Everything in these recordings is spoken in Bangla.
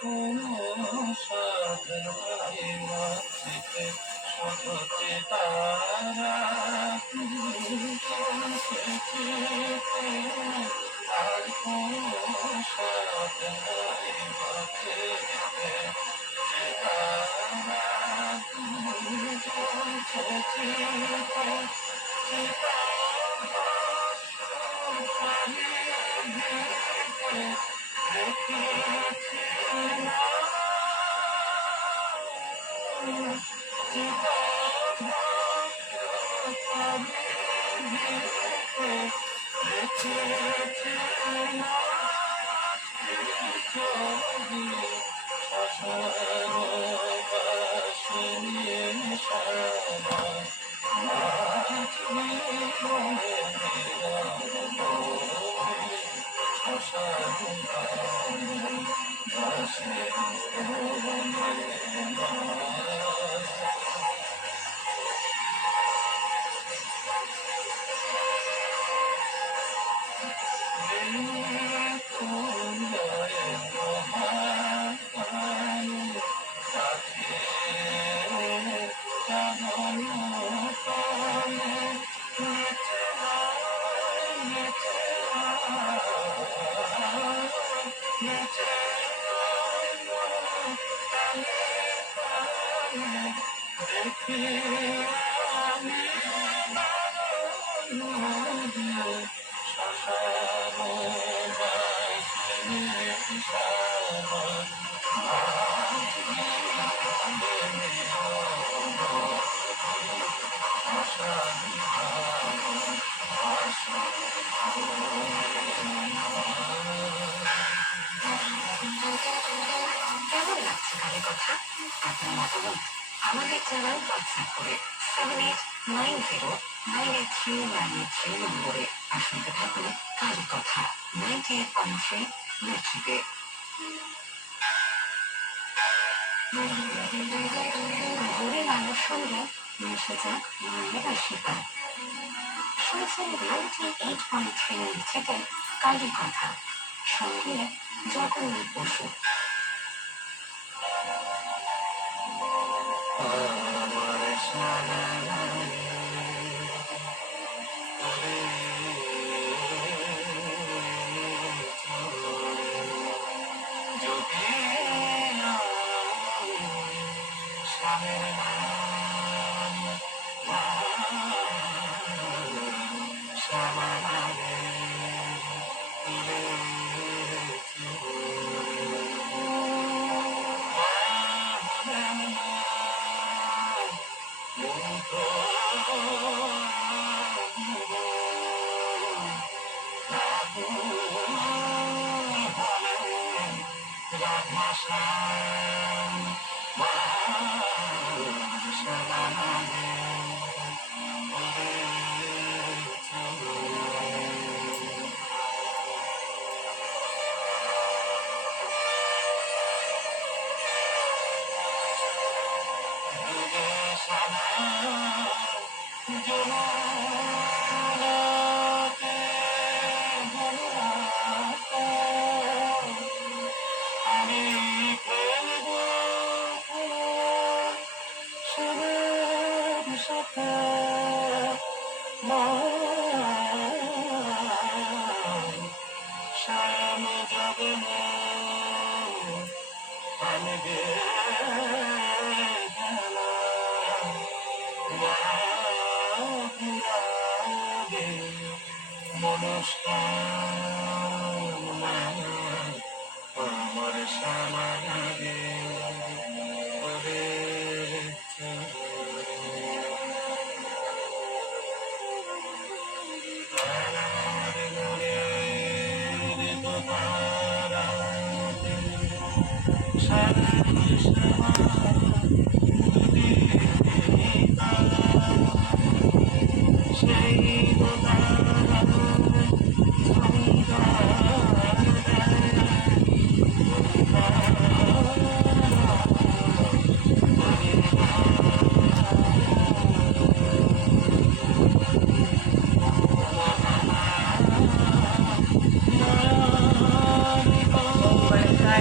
কোনো স্বাদ নাই মাঝিতে শততে তারা জ্বলছে আর কোনো স্বাদ নাই মাঝিতে তারা কেমন লাগছে কাজের কথা? আপনার মতামত আমাদের চ্যানেল হোয়াটসঅ্যাপ করে 7890983983 নম্বরে আর শুনতে থাকুন কাজের কথা 98.3 ইউটিউবে। ঘুরে গানের সঙ্গে মিশে যাক মনের আশীর্বাদ। শুনছেন 98.3 থেকে কাজের কথা, সঙ্গে জগন্নাথ বসু।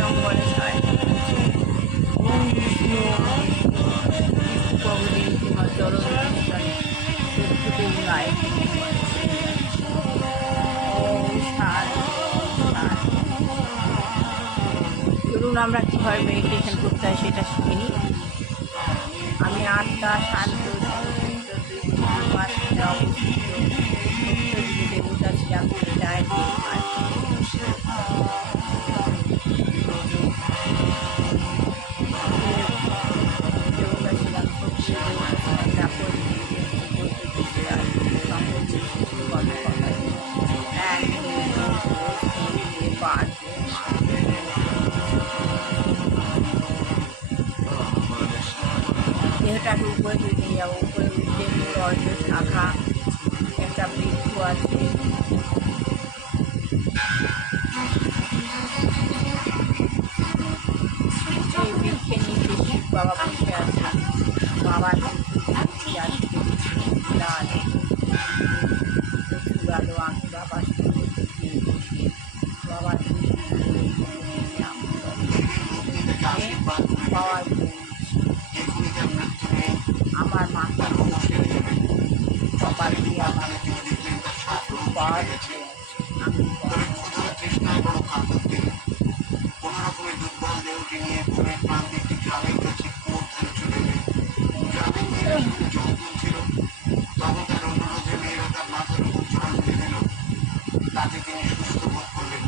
নম্বরে 6 চলুন আমরা কীভাবে মেডিটেশন করতে হয় সেটা শিখে নিই। আমি আত্মা শান্ত অবস্থিত দেবতা ছিলাম সেটাই দেখবার দেবতা ছিলাম সত্যি দেবতা দেহটাকে উপরে তুলে নিয়ে যাবো, উপরে উঠে মূল অর্ধ শাখা একটা বৃক্ষ আছে, সেই বৃক্ষের নিচে শিব বাবা বসে আছে। বাবার আলো আমি বাবার বাবার পাওয়ার আমার মাথা কপাল দিয়ে আমার পাওয়ার তাতে তিনি সুস্থ বোধ করলেন।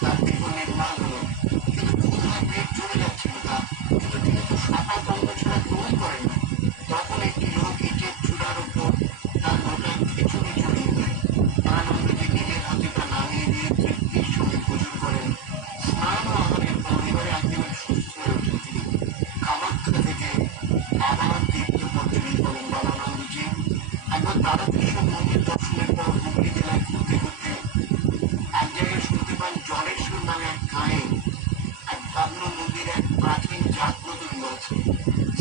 তার দেহ নির্মাণ হলো, কিন্তু কোথায় পেট চলে যাচ্ছিল তা, কিন্তু তিনি তো সাপা বন্ধ ছাড়া গ্রহণ করেন না। তখন একটি লোক ইটের চূড়ার উপর তার গোটা খিচুড়ি চড়িয়ে দেয়। আনন্দে নিজের হাতে তা নামিয়ে দিয়ে তৃপ্তির সঙ্গে ভোজন করেন। স্নান ও আহারের পর এবারে একেবারে সুস্থ হয়ে ওঠেন তিনি। কামাখ্যা থেকে আবার তীর্থপত্রী করেন বাবা নন্দজি। একবার তারকেশ্বর মন্দির দর্শনের পর হুগলি জেলায় ঘুরতে ঘুরতে এক জায়গায় শুনতে পান জলেশ্বর নামে এক গাঁয়ে এক ভগ্ন নদীর এক প্রাচীন জাগ্রত আছে।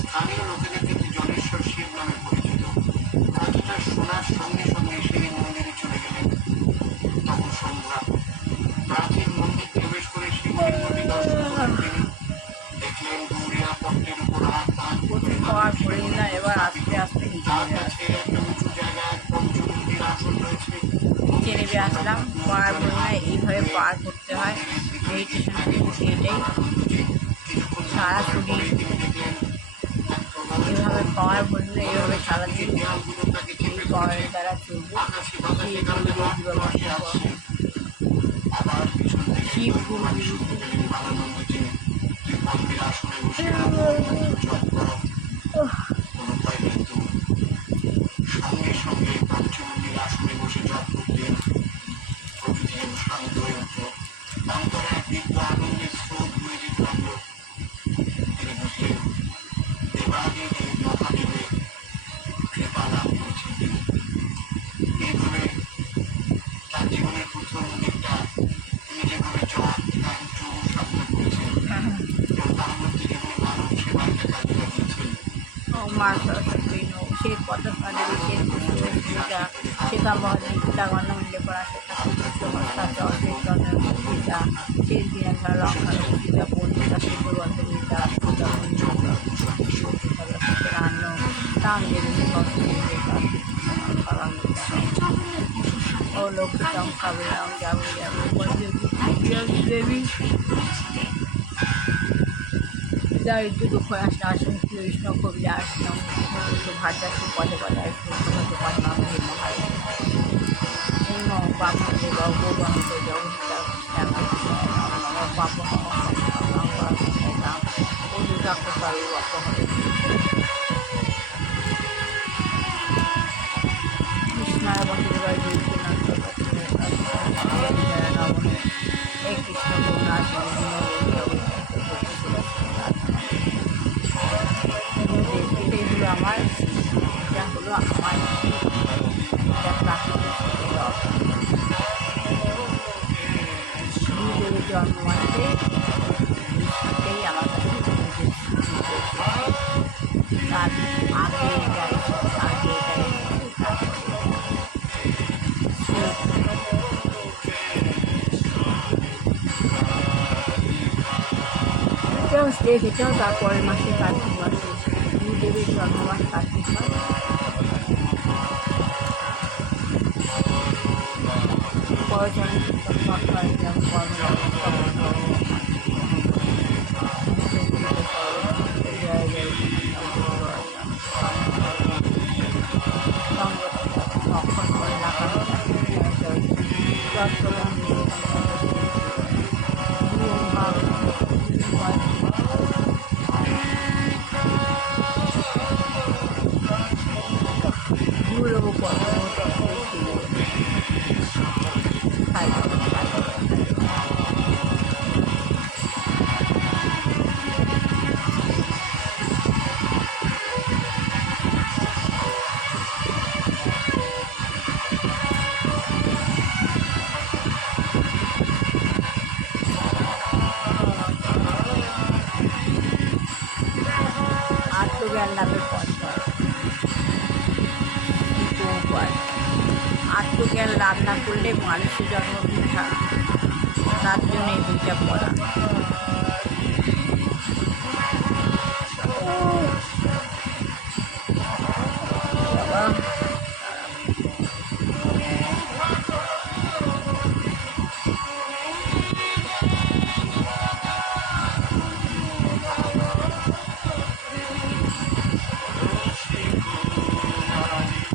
স্থানীয় লোকেদের কাছে জলেশ্বর শিব নামে পরিচিত। কথাটা শোনার সঙ্গে সঙ্গে সেই মন্দিরে চলে গেলেন। তখন সন্ধ্যা। প্রাচীন মন্দির প্রবেশ করে শিবের মূর্তি দর্শন করেন তিনি। দেখলেন গৌরিয়া পট্টের উপর হাত তার এবার আস্তে আস্তে তার কাছে একটা উঁচু জায়গায় পঞ্চমন্দির আসন রয়েছে। নিচে নেমে আসলাম। পার বললে এইভাবে পার করতে হয়, মেডিটেশন এটাই সারা শরীর এইভাবে পাওয়ার বললে এইভাবে সারাদিন এই পাওয়ারের দ্বারা চলবে। শিব গুরু সঙ্গে সঙ্গে পঞ্চমন্দির আসনে বসে জপ করতেন। প্রকৃতি শান্ত হয়ে উঠল। অন্তরে এক দিব্য আনন্দের স্রোত বয়ে যেতে লাগলো। তিনি বুঝলেন দেবাদিদেব মহাদেবের কৃপা লাভ করেছেন তিনি। এইভাবে তার জীবনের প্রথম দিকটা তিনি যেভাবে জপ ধ্যান যোগ সাধনা করেছেন এবং তার মধ্যে যেভাবে মানব সেবায় কাজে লাগিয়েছেন। মা সরস্বতী সে পদ্মস্কন্ধে পূজা সেটা গীতা গণমূল্যে পড়া গীতা শেষ দিনে ধরা লক্ষণ গীতা পূজা শিববন্ধ গীতা রান্ন রাম দেবী ও লক্ষ্মীতম কাবিলাম যাবো দেবী দারিদ্র দুঃখ আসে আসেন কৃষ্ণ কবিরা আসলাম ভাষা পদে পদে পদ্মাবলী মহারাজ বামদেব গৌরঙ্গ জগৎ পাপ কৃষ্ণায় বন্ধুদের এই কৃষ্ণ করুণা এটাই হলো আমার, এটা হলো আমার গুরুদেবের জন্মমাসে সেটাই আমার কাছে তার আগে এটাও তারপরের মাসে কার্তিক মাসে গুরুদেবের জন্মমাস কার্তিক মাস। পরজনে ঘুরবো পর খাই 8 জ্ঞান লাভ না করলে মানুষের জন্ম বৃথা, তার জন্য এই বইটা পড়া। বাবা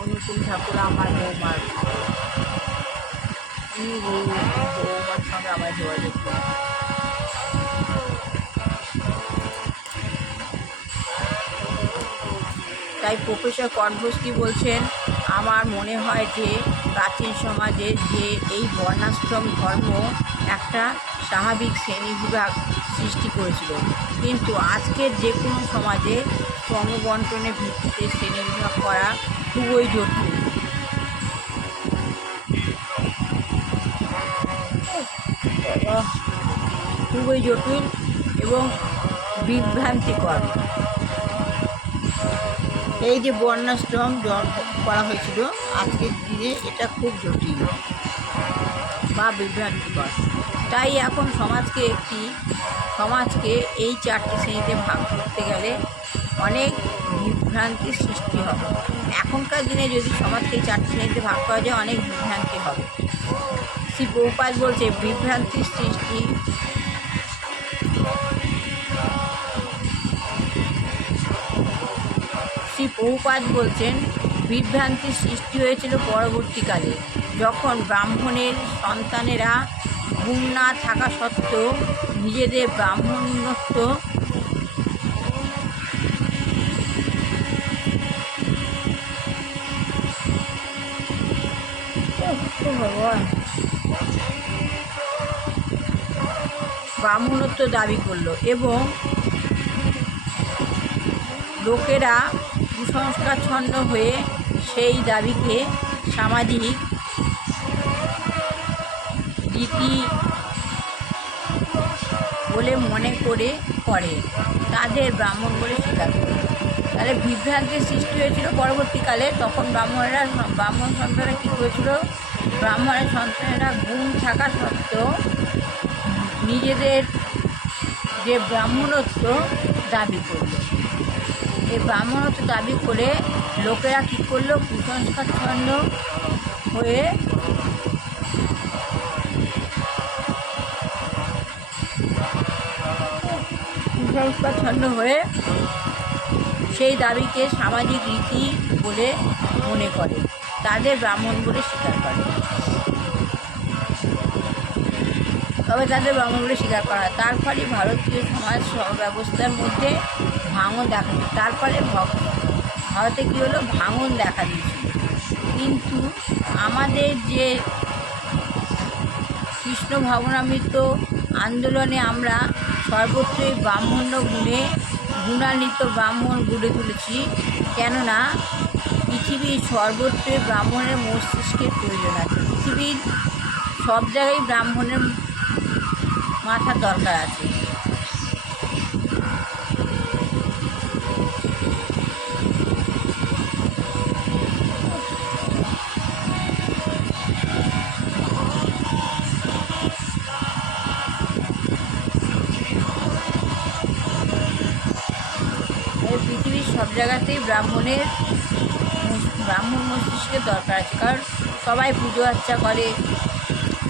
অনুকূল ঠাকুর আমার বৌমার বৌমার সঙ্গে আমার যোগাযোগ করে। তাই প্রফেসর কনভস্কি বলছেন, আমার মনে হয় যে প্রাচীন সমাজে যে এই বর্ণাশ্রম ধর্ম একটা স্বাভাবিক শ্রেণীবিভাগ সৃষ্টি করেছিল, কিন্তু আজকের যে কোনো সমাজে শ্রমবন্টনের ভিত্তিতে শ্রেণীবিভাগ করা খুবই জটিল। খুবই জটিল এবং বিভ্রান্তিকর। এই যে বর্ণাশ্রম করা হয়েছিল আজকের দিনে, এটা খুব জটিল বা বিভ্রান্তিকর। তাই এখন সমাজকে এই 4টে শ্রেণীতে ভাগ করতে গেলে অনেক বিভ্রান্তির সৃষ্টি হবে। এখনকার দিনে যদি সমাজকে 4টে শ্রেণীতে ভাগ করা যায়, অনেক বিভ্রান্তি হবে। শ্রী প্রভুপাদ বলছে বিভ্রান্তির সৃষ্টি শ্রী প্রভুপাদ বলছেন বিভ্রান্তির সৃষ্টি হয়েছিল পরবর্তীকালে, যখন ব্রাহ্মণের সন্তানেরা গুণ না থাকা সত্ত্বেও নিজেদের ব্রাহ্মণত্ব দাবি করলো এবং লোকেরা কুসংস্কারচ্ছন্ন হয়ে সেই দাবিকে সামাজিক রীতি বলে মনে করে তাদের ব্রাহ্মণ বলে স্বীকার করে। তাহলে বিভ্রান্তির সৃষ্টি হয়েছিল পরবর্তীকালে। তখন ব্রাহ্মণ সন্তানেরা কী করেছিল, ব্রাহ্মণের সন্তানেরা গুণ থাকা সত্ত্বেও নিজেদের যে ব্রাহ্মণত্ব দাবি করল। এই ব্রাহ্মণত্ব দাবি করে লোকেরা কী করলো, কুসংস্কারচ্ছন্ন হয়ে সেই দাবিকে সামাজিক রীতি বলে মনে করে, তাদের ব্রাহ্মণ বলে স্বীকার করে। তার ফলে ভারতীয় সমাজ ব্যবস্থার মধ্যে ভাঙন দেখা দিচ্ছে। তার ফলে ভারতে কী হলো, ভাঙন দেখা দিচ্ছে। কিন্তু আমাদের যে কৃষ্ণ ভাবনামৃত আন্দোলনে আমরা সর্বত্রই ব্রাহ্মণ্য গুণান্বিত ব্রাহ্মণ গড়ে তুলেছি, কেননা পৃথিবীর সর্বত্রই ব্রাহ্মণের মস্তিষ্কের প্রয়োজন আছে। পৃথিবীর সব জায়গায় ব্রাহ্মণের মাথার দরকার আছে। পৃথিবীর সব জায়গাতেই ব্রাহ্মণ মস্তিষ্কের দরকার আছে, কারণ সবাই পুজো আর্চা করে,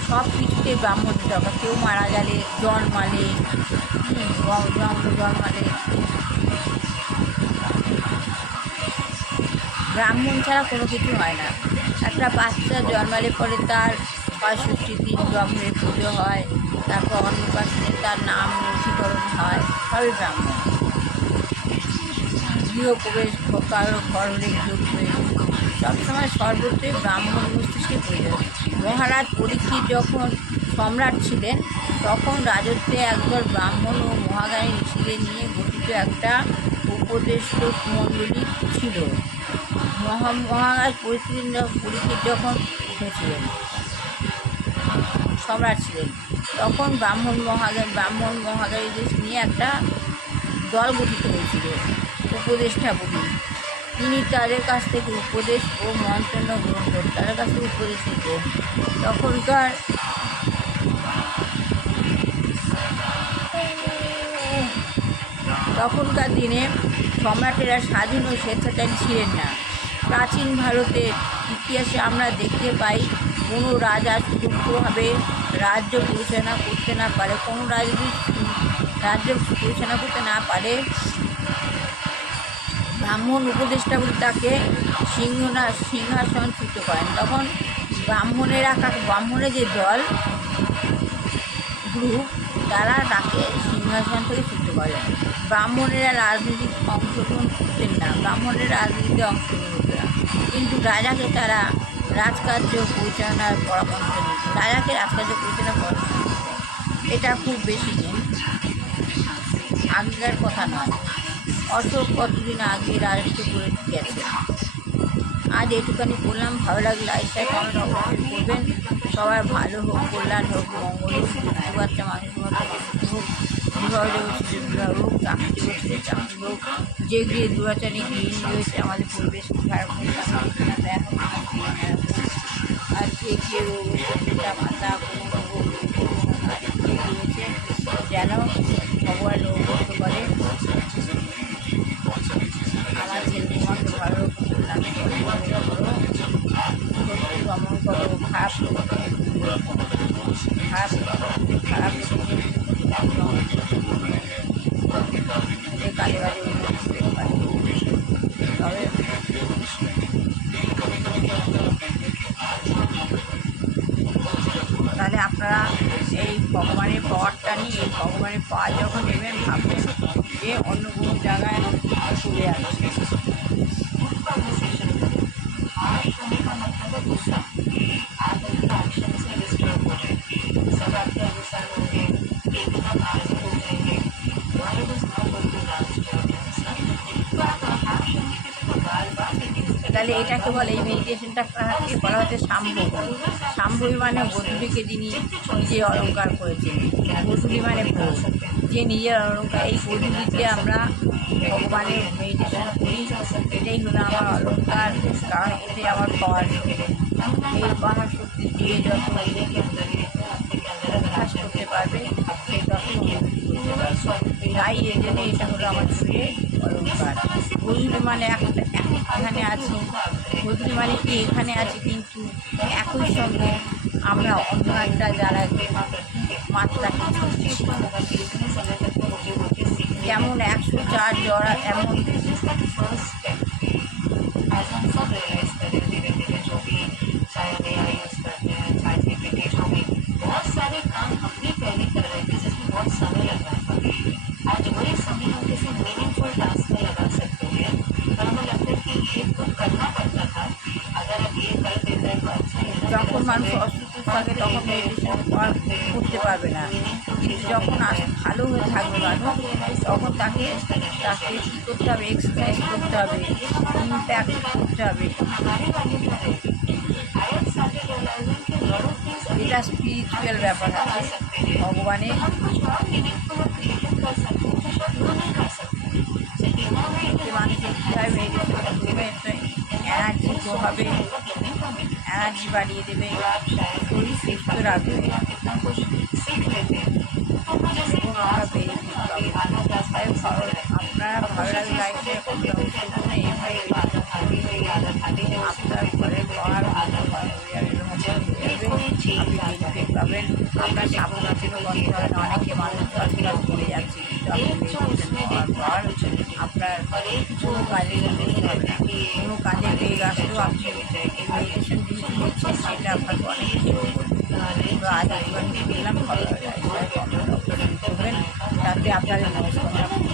সব কিছুতেই ব্রাহ্মণের দরকার। কেউ মারা গেলে, জন্মালে ব্রাহ্মণ ছাড়া কোনো কিছু হয় না। একটা বাচ্চা জন্মালে পরে তার 65 দিন ব্রাহ্মণের পুজো হয়, তারপর অন্নপ্রাশনে তার নাম নথিকরণ হয়, সবই ব্রাহ্মণ। গৃহপ্রবেশ কারো ঘর হলে গৃহপ্রবেশ, সবসময় সর্বত্রই ব্রাহ্মণ মস্তিষ্কে প্রয়োজন। মহারাজ পরীক্ষিত যখন সম্রাট ছিলেন তখন রাজত্বে একদল ব্রাহ্মণ ও মহাজ্ঞানী ঋষিদের নিয়ে গঠিত একটা উপদেষ্টক মণ্ডলী ছিল। মহারাজ পরীক্ষিত যখন হয়েছিলেন সম্রাট ছিলেন তখন ব্রাহ্মণ মহাজ্ঞানীদের নিয়ে একটা দল গঠিত হয়েছিল, উপদেষ্টা বলি। তিনি তাদের কাছ থেকে উপদেশ ও মন্ত্রণা গ্রহণ করতেন, তাদের কাছ থেকে উপদেশ নিতেন। তখনকার দিনে সম্রাটেরা স্বাধীন ও স্বেচ্ছাচারী ছিলেন না। প্রাচীন ভারতের ইতিহাসে আমরা দেখতে পাই কোনো রাজা সুদক্ষভাবে রাজ্য পরিচালনা করতে না পারে, কোনো ব্রাহ্মণ উপদেষ্টাগুলি তাকে সিংহাসনচ্যুত করেন। তখন ব্রাহ্মণের যে দল গ্রুপ, তারা তাকে সিংহাসন থেকে চ্যুত করেন। ব্রাহ্মণেরা রাজনীতিতে অংশগ্রহণ করতেন না, কিন্তু রাজাকে তারা রাজকার্য পরিচালনার পরামর্শ দিতেন। এটা খুব বেশি দিন আগেকার কথা নয়, অশোক কতদিন আগে রাজত্ব করে গেছে। আজ এটুখানি বললাম, ভালো লাগলে লাইফস্টাইল কমেন্ট অবশ্যই করবেন। সবার ভালো হোক, কল্যাণ হোক, মঙ্গল হোক, বুঝতে বাচ্চা মানুষের মতো হোক, বিবাহ বিবাহ হোক, চাকরি চাকরি হোক, যে গৃহে দুরাচারী গৃহিণী রয়েছে আমাদের পরিবেশ খারাপ হোক, আর যে গিয়ে পিতা মাতা কোনো রয়েছে যেন ভগবান লোক করতে পারে। আমার ছেলে তোমাকে ভালো ভ্রমণ করো, খারাপ কালে বাজে তবে তাহলে আপনারা এই ভগবানের পাওয়ারটা নিয়ে, এই ভগবানের পাওয়ার যখন নেবেন ভাববেন যে অন্য কোনো জায়গায় চলে যাচ্ছে। তাহলে এটাকে বলে, এই মেডিটেশনটা বলা হচ্ছে সাম্ভবী। সাম্ভবী মানে বধূলিকে যিনি নিজে অলঙ্কার করেছেন, বধূলি মানে বউ, যে নিজের অলঙ্কার। এই বধূলিতে আমরা ভগবানের মেডিটেশন করি, এটাই হলো আমার অলঙ্কার, কারণ এতে আমার পাওয়ার শক্তি। এই পাওয়ার শক্তি দিয়ে যত প্রকাশ করতে পারবে সেই তত তাই এই জন্য এটা হলো আমার শরীরে অলঙ্কার। বধূলি মানে এখানে আছি, বধূলি মানে কি এখানে আছি, কিন্তু একই সঙ্গে আমরা অন্য একটা যারা মাত্রাকে যেমন 104 জড়া এমন যখন মানুষ অসুস্থ থাকে তখন মেডিটেশন করতে পারবে না, কিন্তু যখন ভালো হয়ে থাকবে মানুষ তখন তাকে কী করতে হবে, এক্সারসাইজ করতে হবে, ইম্প্যাক্ট করতে হবে। এটা স্পিরিচুয়াল ব্যাপার আছে ভগবানের। মানুষের কী হয়, মেডিটেশন করবে, এনার্জি গ্রো হবে, এনার্জি বাড়িয়ে দেবে, শরীর সুস্থ রাখবে এবং আমরা বেরিয়ে আপনারা ভালো লাগে লাইফে আপনার ঘরে পাওয়ার পাবেন। আপনার সাবধানে বন্ধ হবে না, অনেকে মানুষ চলাচল করে যাচ্ছে, কিন্তু আপনি পাওয়ার আপনার কোনো কাজে হবে না, কোনো কাজে পেয়ে আসলেও আপনি এই মেডিটেশন জিনিস নিচ্ছেন, সেটা আপনাকে অনেক কিছু তো আজ একটুখানি করলাম, ভালো লাগে করবেন, তাতে আপনাদের মনস্কামনা